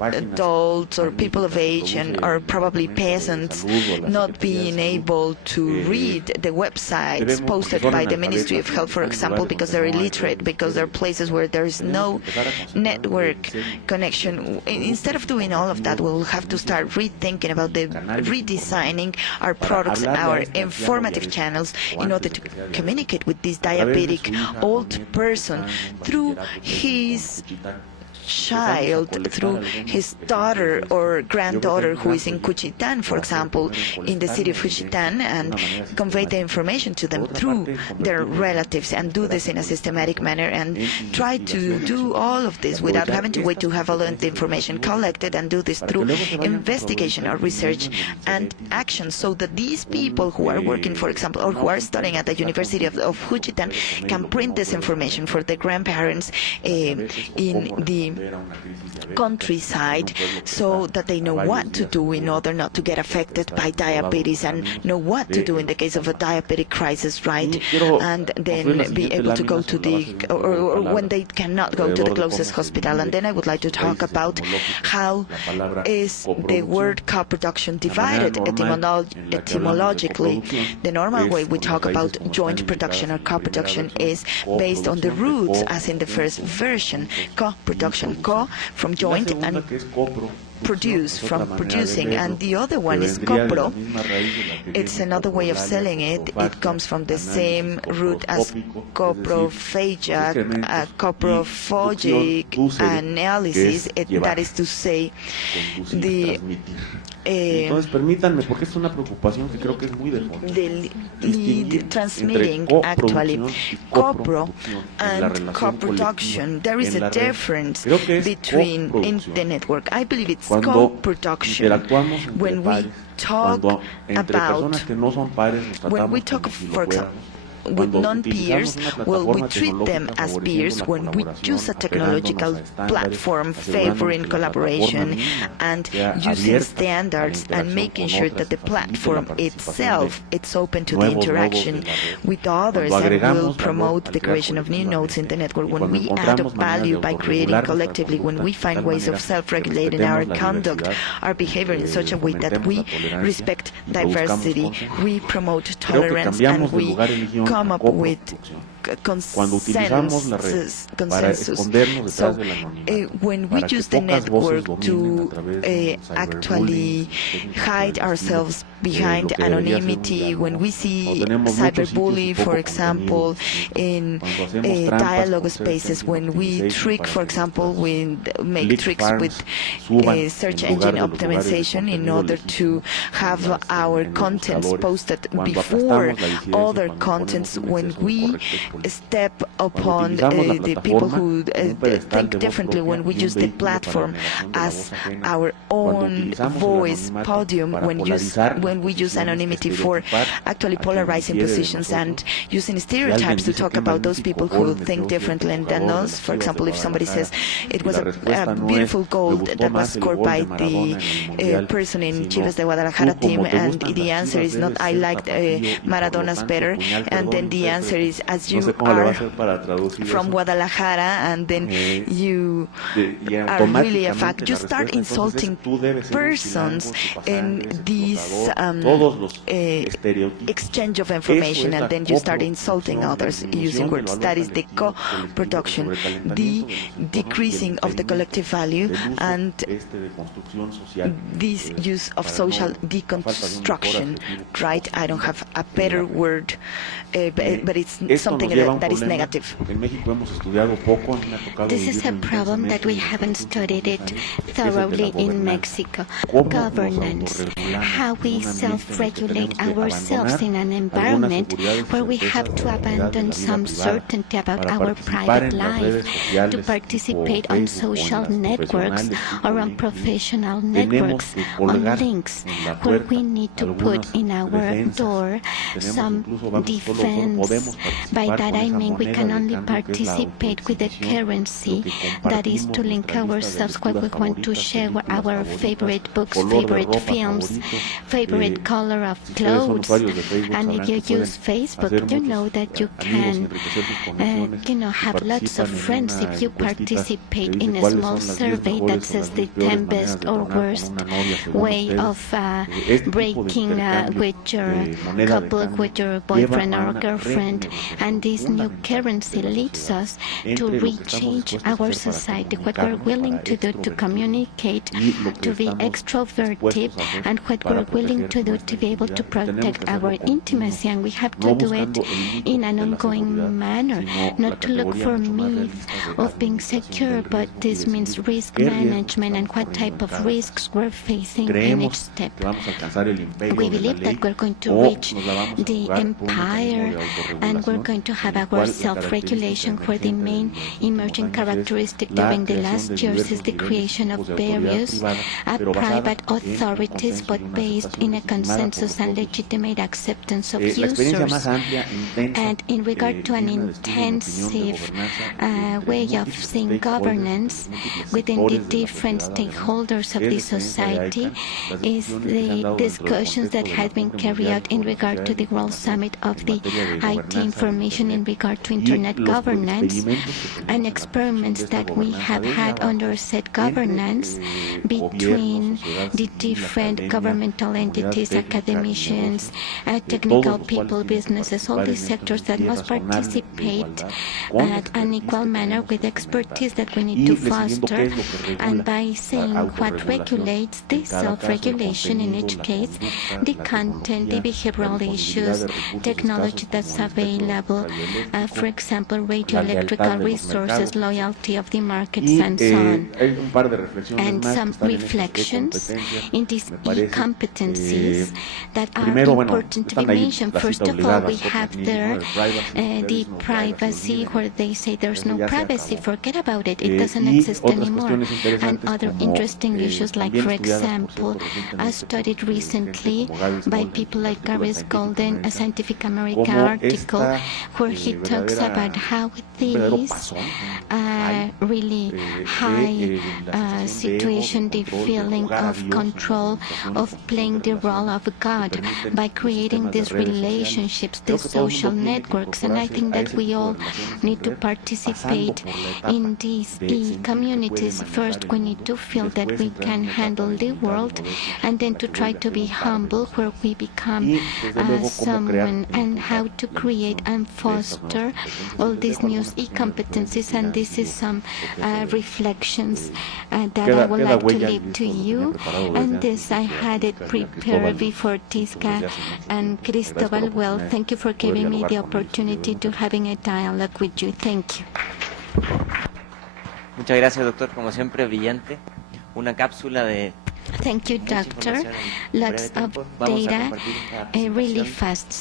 adults or people of age or probably peasants not being able to read the websites posted by the Ministry of Health, for example, because they're illiterate, because there are places where there is no network connection. Instead of doing all of that, we'll have to start rethinking about redesigning our products, our informative channels, in order to communicate with this diabetic old person through his child, through his daughter or granddaughter who is in Cuchitán, for example, in the city of Cuchitán, and convey the information to them through their relatives, and do this in a systematic manner, and try to do all of this without having to wait to have all of the information collected, and do this through investigation or research and action, so that these people who are working, for example, or who are studying at the University of Cuchitán can print this information for the grandparents in the countryside, so that they know what to do in order not to get affected by diabetes, and know what to do in the case of a diabetic crisis, right? And then be able to go to the, or when they cannot go to the closest hospital. And then I would like to talk about how is the word co-production divided etymologically. The normal way we talk about joint production or co-production is based on the roots, as in the first version, co-production, co from joint and produce from producing, and the other one is copro. It's another way of selling it. It comes from the same root as coprophagia, coprophagic analysis, that is to say, the Entonces, permítanme, porque es una preocupación que creo que es muy de fondo. Transmitting, actually, copro and co-production. There is a difference between in the network. I believe it's co-production. When we talk about, when we talk, for example, with non-peers, well, we treat them as peers when we use a technological platform favoring collaboration and using standards and making sure that the platform itself is open to the interaction with others and will promote the creation of new nodes in the network. When we add value by creating collectively, when we find ways of self-regulating our conduct, our behavior in such a way that we respect diversity, we promote tolerance, and we come up with consensus. So when we use the network to actually hide ourselves behind anonymity, when we see cyberbullying, for example, in dialogue spaces, when we trick, for example, we make tricks with search engine optimization in order to have our contents posted before other contents, when we step upon the people who think differently, when we use the platform as our own voice podium, when we use anonymity for actually polarizing positions and using stereotypes to talk about those people who think differently than us. For example, if somebody says it was a beautiful goal that was scored by the person in Chivas de Guadalajara team, and the answer is not I liked Maradona's better, and then the answer is as you are from Guadalajara, and then you are really a fact. You start insulting persons in this exchange of information, and then you start insulting others using words. That is the co-production, the decreasing of the collective value, and this use of social deconstruction, right? I don't have a better word, but it's something that is negative. This is a problem that we haven't studied it thoroughly in Mexico. Governance, how we self-regulate ourselves in an environment where we have to abandon some certainty about our private life to participate on social networks or on professional networks, on links, where we need to put in our door some defense by that I mean we can only participate with the currency, that is to link ourselves what we want to share, our favorite books, favorite films, favorite color of clothes. And if you use Facebook, you know that you can have lots of friends if you participate in a small survey that says the 10 best or worst way of breaking with your couple, with your boyfriend or girlfriend. And this new currency leads us to rechange our society, what we're willing to do to communicate, to be extroverted, and what we're willing to do to be able to protect our intimacy. And we have to do it in an ongoing manner, not to look for myths of being secure, but this means risk management and what type of risks we're facing in each step. We believe that we're going to reach the empire, and we're going to have our self-regulation, where the main emerging characteristic during the last years is the creation of various private authorities, but based in a consensus and legitimate acceptance of users. And in regard to an intensive way of seeing governance within the different stakeholders of the society, is the discussions that have been carried out in regard to the World Summit of the IT information in regard to internet governance, and experiments that we have had under said governance between the different governmental entities, academicians, technical people, businesses, all these sectors that must participate at an equal manner with expertise that we need to foster. And by saying what regulates this self-regulation in each case, the content, the behavioral issues, technology that's available, for example, radioelectrical resources, loyalty of the markets, and so on. And some reflections in these competencies that are important to be mentioned. First of all, we have there the privacy, where they say there's no privacy, forget about it, it doesn't exist anymore. And other interesting issues, like, for example, a studied recently by people like Gary Golden, a Scientific American article, where he talks about how these really high situation, the feeling of control, of playing the role of God by creating these relationships, these social networks. And I think that we all need to participate in these communities. First, we need to feel that we can handle the world, and then to try to be humble, where we become someone, and how to create and foster all these new competencies. And this is some reflections that I would like to leave to you. And this, I had it prepared before Tisca and Cristobal. Well, thank you for giving me the opportunity to having a dialogue with you. Thank you. Muchas gracias, doctor. Como siempre, brillante. Una cápsula de... Thank you, doctor. Lots of data, really fast.